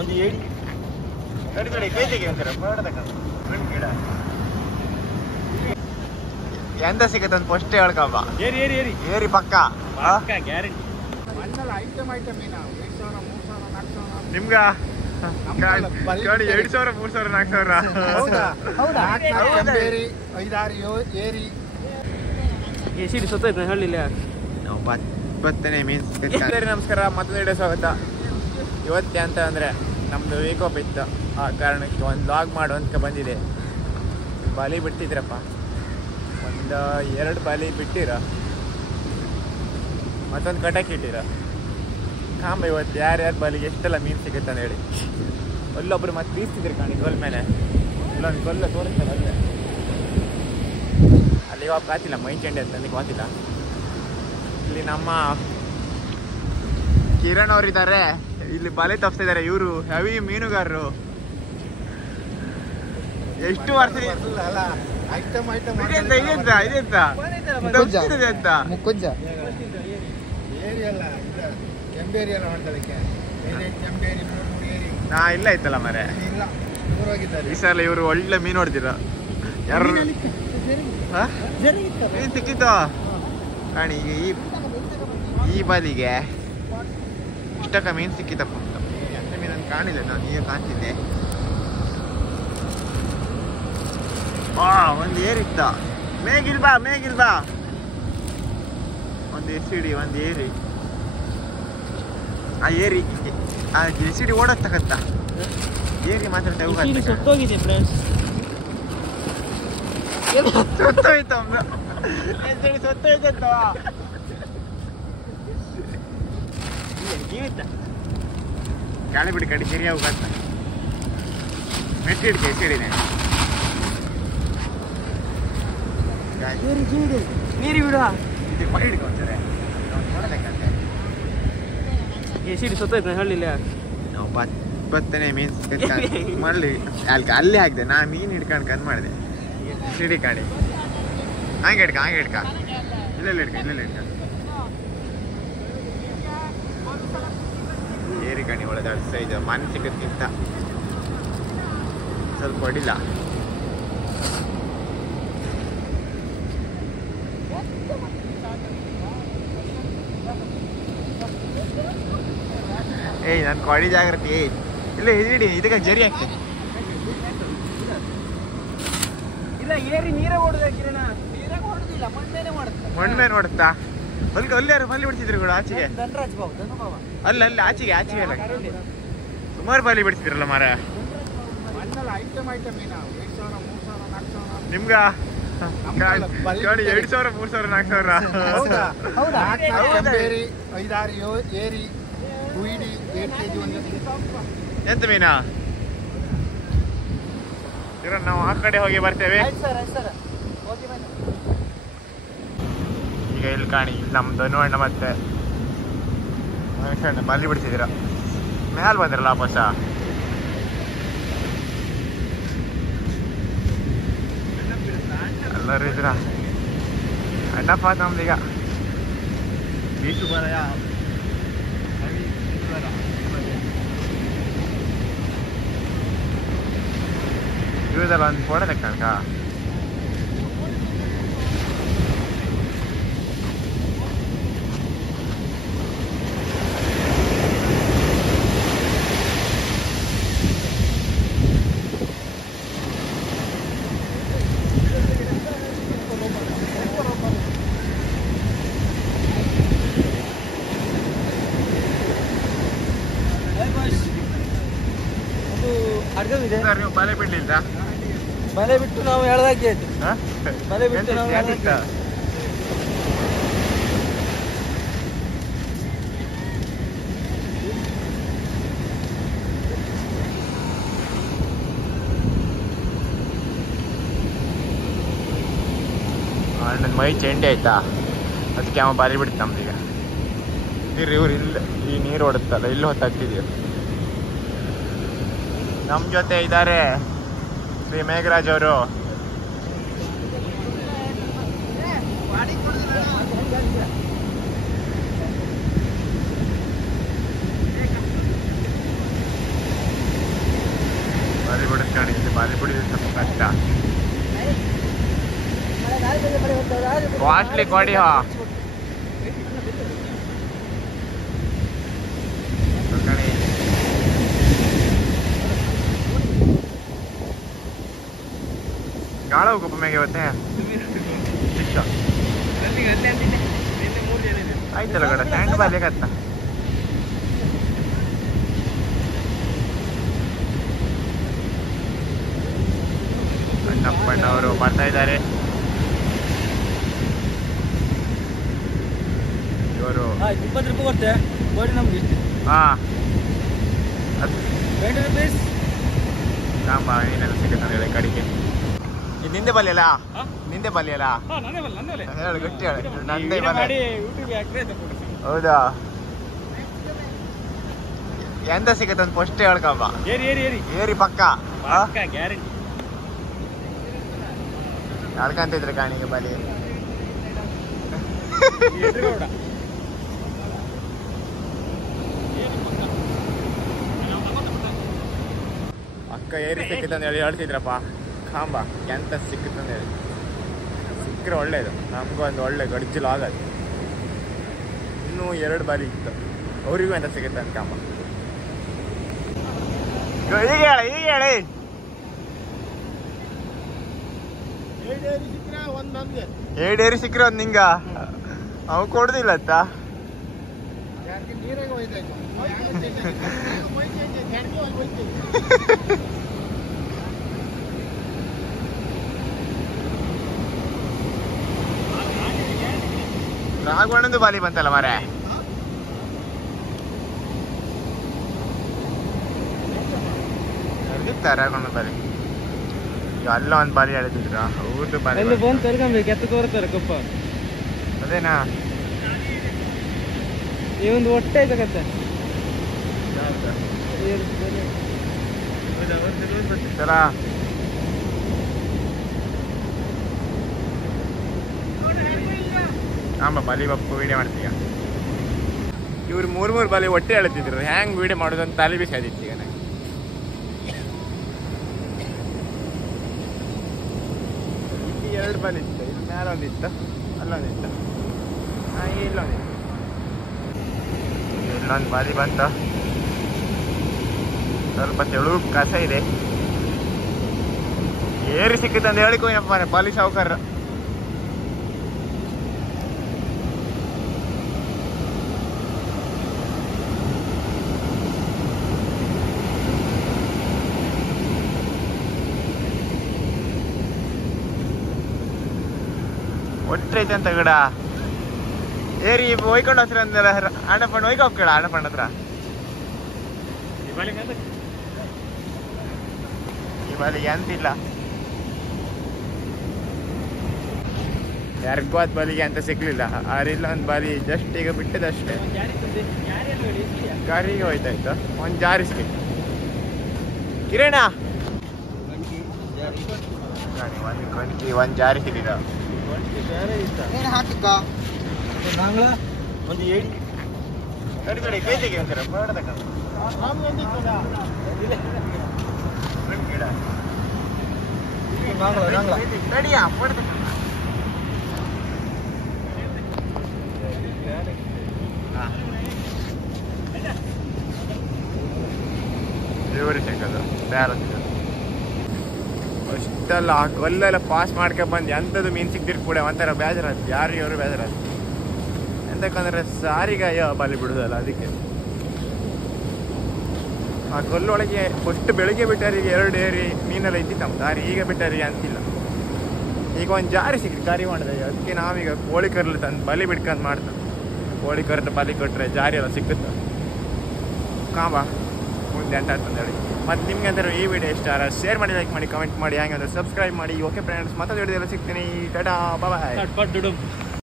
ಒಂದು ಏಡಿ ಕಡಿ ಕಡೆ ಕೇಜಿಗೆ ಅಂತಾರೆ ಗಿಡ ಎಂತ ಸಿಗತ್ತೆ ಅಂತ ಫಸ್ಟ್ ಹೇಳ್ಕಪ್ಪ. ಏರಿ ಏರಿ ಏರಿ ಏರಿ ಪಕ್ಕ ಗ್ಯಾರಂಟಿ. ಐಟಮ್ ಐಟಮ್ ಏನ 2,000 3,000 4,000 ನಿಮ್ಗ 2,000 3,000 4,000 ಏರಿ 5-6 ಏರಿ ಸಿಡಿ ಸುತ್ತ ಹೇಳಿಲ್ಲ ನಾವು ಬತ್ತನೆ ಮೀನ್ಸ್. ನಮಸ್ಕಾರ, ಮತ್ತೊಂದು ವಿಡಿಯೋ ಸ್ವಾಗತ. ಇವತ್ತೇ ಅಂತ ಅಂದರೆ ನಮ್ಮದು ವೀಕ್ ಆಫ್ ಇತ್ತು, ಆ ಕಾರಣಕ್ಕೆ ಒಂದು ಲಾಗ್ ಮಾಡು ಅಂತ ಬಂದಿದೆ. ಬಾಲಿ ಬಿಡ್ತಿದ್ರಪ್ಪ, ಒಂದು 2 ಬಾಲಿ ಬಿಟ್ಟಿರ, ಮತ್ತೊಂದು ಕಟಕ್ ಇಟ್ಟಿರ ಕಾಂಬ. ಇವತ್ತು ಯಾರ್ಯಾರು ಬಾಲಿಗೆ ಎಷ್ಟೆಲ್ಲ ಮೀನು ಸಿಗುತ್ತೆ ಅಂತ ಹೇಳಿ ಅಲ್ಲೊಬ್ರು ಮತ್ತೆ ಬೀಸ್ತಿದ್ರು ಕಾಣಿ ಗೊಲ್ ಮೇಲೆ. ಇಲ್ಲೊಂದು ಗೊಲ್ಲ ತೋರಿಸ್ತಾರೆ ಅಲ್ಲೇ, ಅಲ್ಲಿ ಇವಾಗ ಕಾತಿಲ್ಲ ಮೈ ಚೆಂಡೆ ಅಂತ ನನಗೆ ಗೊತ್ತಿಲ್ಲ. ಇಲ್ಲಿ ನಮ್ಮ ಕಿರಣ್ ಅವರಿದ್ದಾರೆ, ಇಲ್ಲಿ ಬಲೆ ತಪ್ಪಿಸ್ತಾ ಇದ್ದಾರೆ. ಇವರು ಹೆವಿ ಮೀನುಗಾರರು. ಎಷ್ಟು ವರ್ಷ ನಾ ಇಲ್ಲ ಐತಲ್ಲ ಮರೆ ಈ ಸಲ ಇವರು ಒಳ್ಳೆ ಮೀನು ಹೊಡ್ದಿರ. ಯಾರು ಮೀನ್ ಸಿಕ್ಕಿತ್ತು ಕಾಣಿ ಈ ಬಾಲಿಗೆ ಇಷ್ಟಕ್ಕ ಮೀನು ಸಿಕ್ಕಿತಪ್ಪ. ಎಂತ ಮೀನನ್ನು ಕಾಣಿಲ್ಲ, ನಾನು ಈಗ ಕಾಣ್ತಿದ್ದೆ. ಒಂದು ಏರಿತ್ತ, ಮೇಗಿಲ್ಬಾ ಒಂದು ಎಸಿಡಿ, ಒಂದು ಏರಿ. ಆ ಏರಿ ಎಸಿಡಿ ಓಡೋಗ್ತಕ್ಕಂತ ಏರಿ ಮಾತ್ರ ಸತ್ತೋಗಿದೆ ಫ್ರೆಂಡ್ಸ್. ಸತ್ತೋಯ್ತು ಸತ್ತೋಯ್ತ ಜೀವಿತ ಗಾಳಿ ಬಿಡಿ ಕಡೆ ಸರಿ ಹೋಗತ್ತ ಮೆಟ್ಟಿಡ್ಕೆ ಎಸಿಡಿನೇ ನೀರು ಬಿಡ ಇದು ಮೈ ಹಿಡ್ಕೊಂತಾರೆ ನೋಡಬೇಕಂತೆ. ಎಸಿಡಿ ಸತ್ತೋಯ್ತು ಹೇಳಿಲ್ಲ ನಾವು ಬತ್ತನೆ ಮೀನ್ಸ್ ಮಾಡಲಿ ಅಲ್ಲೇ ಹಾಕಿದೆ. ನಾ ಮೀನು ಹಿಡ್ಕೊಂಡು ಕಂದು ಮಾಡಿದೆ ಸಿಡಿ ಕಾಡಿ. ಹಂಗೆ ಹಿಡ್ಕ ಇಲ್ಲೆಲ್ಲ ಹಿಡ್ಕ ಏರಿ ಕಾಣಿ ಒಳಗೆ ಸೈಜ್ ಮನೆ ಸಿಗೋದ್ಕಿಂತ ಸ್ವಲ್ಪ ಹೊಡಿಲ್ಲ. ಏಯ್ ನಾನು ಕೊಡಿ ಜಾಗ್ರತೆ ಇಲ್ಲ ಹಿಡಿ ಇದಕ್ಕೆ ಜರಿ ಆಗ್ತದೆ. ಇಲ್ಲ ಏರಿ ನೀರೇ ಓಡುದ ಕಿರಣ, ನೀರಾಗ ಓಡುದಿಲ್ಲ ಮಣ್ಣೇ ಓಡುತ್ತಾ. ಅಲ್ಲಾರು ಬಲಿ ಬಿಡ್ತಿದ್ರು ಕೂಡ ಆಚೆಗೆ, ಅಲ್ಲ ಆಚೆಗೆ ಅಲ್ಲ ಸುಮಾರು ಬಾಲಿ ಬಿಡ್ತಿದ್ರಲ್ಲ ಮಾರ. ನಿಮ್ಗ 2,000 3,000 4,000 ಏರಿ ಎಂತ ಮೀನಾ ಕಿರಣ್? ನಾವು ಆ ಕಡೆ ಹೋಗಿ ಬರ್ತೇವೆ ಈಗ. ಇಲ್ಲಿ ಕಾಣಿ ನಮ್ಮ ಧನು ಅಣ್ಣ ಮತ್ತೆ ಅಣ್ಣ ಬಲಿ ಬಿಡ್ತಿದ್ದೀರ. ಮ್ಯಾಲ ಬಂದಿರಲ್ಲ ವಾಪಸ. ಎಲ್ಲರೂ ಇದ್ರ ಅಣ್ಣಪ್ಪ ನಮ್ದೀಗ ಬೀಚು ಬರಯ ಇವದಲ್ಲ ಒಂದು ಫೋಟೋ ತೆಕ್ಕಣಕ. ನೀವು ಬಲೆ ಬಿಡ್ಲಿಲ್ಲ? ಬಲೆ ಬಿಟ್ಟು ನಾವು ಹೇಳ್ದಾಗೆ ಆಯ್ತು. ಬಲೆ ಬಿಟ್ಟು ನಾವು ನನ್ನ ಮೈ ಚೆಂಡೆ ಆಯ್ತಾ, ಅದಕ್ಕೆ ಅವ ಬಾರಿ ಬಿಡ್ತು ನಮ್ದೀಗ. ಇವ್ರು ಇಲ್ಲ, ಈ ನೀರು ಹೊಡುತ್ತಲ್ಲ ಇಲ್ಲಿ ಹೊತ್ತಾಗ್ತಿದೀವಿ. ನಮ್ಮ ಜೊತೆ ಇದ್ದಾರೆ ಶ್ರೀ ಮೇಘರಾಜ್ ಅವರು. ಬಾಲಿ ಬಿಡಿದ್ರೆ ಸ್ವಲ್ಪ ಕಷ್ಟ. ಕಾಸ್ಟ್ಲಿ ಕೊಡಿ ಹಾ ಗಾಳ ಹೋಗಪ್ಪ ಮ್ಯಾಗೆ ಇವತ್ತೆ ಆಯ್ತಲ್ಲ ಕಡೆ ಸ್ಟ್ಯಾಂಡ್ ಬಾರ್ಲಿಕ್ಕತ್ತ ಅಣ್ಣಪ್ಪಣ್ಣವರು ಬರ್ತಾ ಇದ್ದಾರೆ. ಇವರು 20 ರೂಪಾಯಿ ಕೊಡ್ತೆ ಗೋಡಿ ನಮ್ಗೆ. ಹಾ 20 ರೂಪೀಸ್ ಸಾಂಬ ಏನೆಲ್ಲ ಸಿಗುತ್ತೆ ಹೇಳಿ ಕಡಿಗೆ. ಇದು ನಿಂದೆ ಬಲ್ಲಿಯಲ್ಲ ನಿಂದೆ ಬಲ್ಲಿಯಲ್ಲ ಹೇಳು ಗಟ್ಟಿ ಹೇಳು ನಂದೇ ಹೌದಾ ಎಂತ ಸಿಗುತ್ತೆ ಅಂತ ಫಸ್ಟ್ ಹೇಳ್ಕಮ್ಮ. ಏರಿ ಪಕ್ಕ ಹೇಳ್ಕಂತಿದ್ರೆ ಕಾಣಿಗೆ ಬಲಿ ಅಕ್ಕ ಏರಿ ಸಿಕ್ಕತ್ತಂತ ಹೇಳಿ ಹೇಳ್ತಿದ್ರಪ್ಪ. ಕಾಂಬ ಎಂತ ಸಿಕ್ಕತ್ತಂತ ಹೇಳಿ ಸಿಕ್ಕರೆ ಒಳ್ಳೇದು, ನಮಗೂ ಒಂದು ಒಳ್ಳೆ ಗಡ್ಜಲು ಆಗದು. ಇನ್ನೂ 2 ಬಾರಿ ಇತ್ತು, ಅವರಿಗೂ ಎಂತ ಸಿಗುತ್ತೆ ಅಂತ ಕಾಂಬ. ಈಗ ಹೇಳಿ 2 ಏರಿ ಸಿಕ್ಕರೆ ಒಂದು ನಿಂಗ ಅವು ಕೊಡುದಿಲ್ಲ ಅಂತ. ರಾಘವಣ್ಣಂದು ಬಾಲಿ ಬಂತಲ್ಲ ಮಾರೆ. ರಾಘವಣ್ಣ ಬಾಲಿ ಅಲ್ಲ ಒಂದು ಬಾಲಿ ಹೇಳಿದ್ರ ಅವ್ರದ್ದು ಬಾಲಿ ಬಂದು ತರ್ಕೊಬೇಕು ಎತ್ತ ತೋರ್ತಾರೆ ಕೊಪ್ಪ ಅದೇನಾ ಈ ಒಂದು ಹೊಟ್ಟೆ ಐತಕತ್ತೆ ಸಲ ಆಮ ಬಾಲಿ ಬಪ್ಪು ವಿಡಿಯೋ ಮಾಡ್ತೀಗ. ಇವ್ರು 3 ಬಾಲಿ ಹೊಟ್ಟೆ ಹೇಳ್ತಿದ್ರು, ಹ್ಯಾಂಗ್ ವಿಡಿಯೋ ಮಾಡೋದು ಅಂತ ತಲೆ ಬಿಸಿ ಆದಿತ್ತು ಈಗ ನಂಗೆ. ಇಲ್ಲಿ 2 ಬಾಲಿ ಇತ್ತು, ಇಲ್ಲಿ ಮೇಲೆ ಒಂದಿತ್ತು, ಅಲ್ಲೊಂದಿತ್ತು, ಇಲ್ಲೊಂದಿತ್ತು. ಇಲ್ಲೊಂದು ಬಾಲಿ ಬಂತು, ಸ್ವಲ್ಪ ತೆಳು ಕಸ ಇದೆ. ಏರಿ ಸಿಕ್ಕಿತ್ತಂತ ಹೇಳಿಕೋನಪ್ಪ ಬಾಲಿ ಸಾವುಕಾರ. ಒಟ್ಟೈತೆ ಅಂತ ಗಿಡ ಏರಿ ಒಯ್ಕೊಂಡು ಹತ್ರ ಅಂದಲ್ಲ ಅಣ್ಣಪ್ಪಣ್ಣ ಒಯ್ಕ ಹೋಗ್ಕೇಳ ಅಣ್ಣಪ್ಪಣ್ಣ ಹತ್ರ. ಈ ಬಾಲಿಗೆ ಅಂತಿಲ್ಲ, ಯಾರಿಗೂ ಅದ್ ಬಾಲಿಗೆ ಅಂತ ಸಿಗ್ಲಿಲ್ಲ. ಆರಿಲ್ಲ ಒಂದು ಬಾಲಿ ಜಸ್ಟ್ ಈಗ ಬಿಟ್ಟದಷ್ಟೇ. ಗಾರಿಗೆ ಹೋಯ್ತಾಯ್ತು, ಒಂದು ಜಾರಿ ಸಿಕ್ಕಿತ್ತು. ಕಿರಣ ಒಂದು ಜಾರಿ ಸಿಕ್ಕಿದ ಹಾಕಿಕ್ಕ ಒಂದು ಏಡಿ ಕಡಿ ಕಡೆ ಕೈ ತೆಗಿ ಒಂಥರ ದೇವರಿ ಸಿಕ್ಕದು ಬ್ಯಾರ ಅಷ್ಟೆಲ್ಲ ಆ ಕಲ್ಲೆಲ್ಲ ಪಾಸ್ ಮಾಡ್ಕೊಂಡ್ ಬಂದು ಎಂಥದ್ದು ಮೀನು ಸಿಕ್ತಿರ್ ಕೂಡ ಒಂಥರ ಬೇಜಾರಾಯ್ತು. ಯಾರು ಬೇಜಾರಾಯ್ತು ಎಂತಕ್ಕಂದ್ರೆ ಸಾರಿಗೆ ಬಾಲಿ ಬಿಡುದಲ್ಲ, ಅದಕ್ಕೆ ಆ ಕಲ್ಲೊಳಗೆ ಫಸ್ಟ್ ಬೆಳಿಗ್ಗೆ ಬಿಟ್ಟಾರಿಗೆ 2 ಏರಿ ಮೀನೆಲ್ಲ ಇದ್ದಿತ್ತು ನಮ್ಮ ದಾರಿ. ಈಗ ಬಿಟ್ಟಾರಿಗೆ ಅಂತಿಲ್ಲ. ಈಗ ಒಂದು ಜಾರಿ ಸಿಕ್ಕಿತ್ತು ಕರಿ ಮಾಡಿದೆ. ಅದಕ್ಕೆ ನಾವೀಗ ಕೋಳಿ ಕರ್ಲಿ ತಂದು ಬಲಿ ಬಿಡ್ಕೊಂಡು ಮಾಡ್ತೀವಿ. ಕೋಳಿ ಕರ್ದು ಬಲಿ ಕೊಟ್ಟರೆ ಜಾರಿ ಎಲ್ಲ ಸಿಕ್ಕುತ್ತೆ. ಕಾಂಬ ಮುಂದೆ ಅಂತಂದೇಳಿ. ಮತ್ತು ನಿಮ್ಗೆ ಅಂತಾರೆ ಈ ವಿಡಿಯೋ ಇಷ್ಟ ಶೇರ್ ಮಾಡಿ, ಲೈಕ್ ಮಾಡಿ, ಕಮೆಂಟ್ ಮಾಡಿ, ಹಂಗಂದ್ರೆ ಸಬ್ಸ್ಕ್ರೈಬ್ ಮಾಡಿ. ಓಕೆ ಫ್ರೆಂಡ್ಸ್, ಮತ್ತೊಂದು ವಿಡಿಯೋದಲ್ಲಿ ಸಿಗ್ತೀನಿ. ಟಾಟಾ ಬಾಯ್.